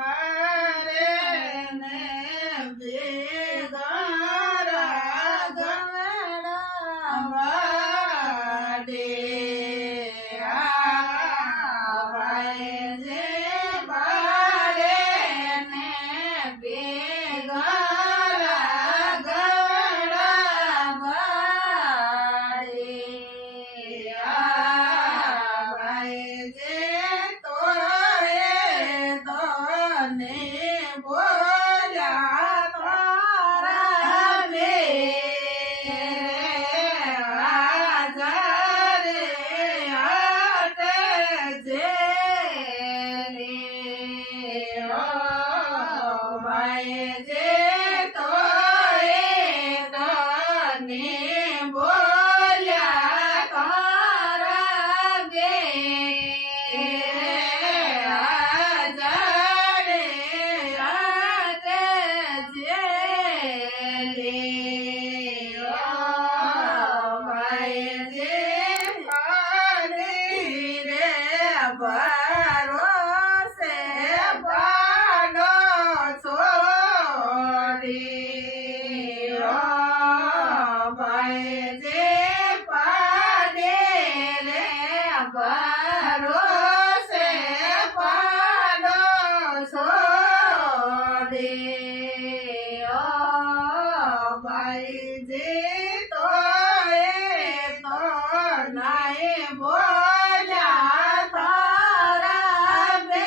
પાડે ને ભેગા ગવડા વાડે ભાઈ જે પાડે ને ભેગા ગવડા વાડે ભાઈ જે તોડે તને બોલ્યા તારા બે આજારે આટે જે રે ભાઈ જે તોડે તને બોલ્યા તારા બે આજારે આટે જે રે ભાઈ જે પાડી રે ભરોસે પાડો છોડી ભાઈ જે પાડે રે ભરોસે પાડો છોડી ભાઈ જે તોડે તો નાય બોલ્યા તારા બે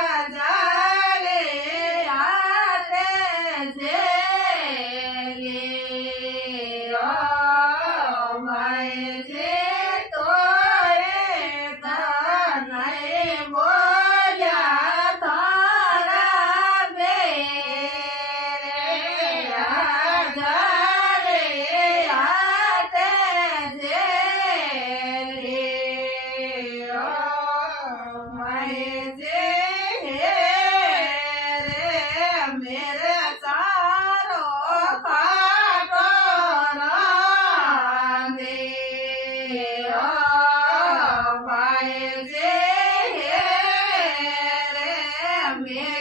આજારે આટે જે ભાઈ જે તોડે તને બોલ્યા તારા બે આજારે આટે જે ભાઈ જે રે મેરે સારો ખાટો રાંધે ભાઈ જે રે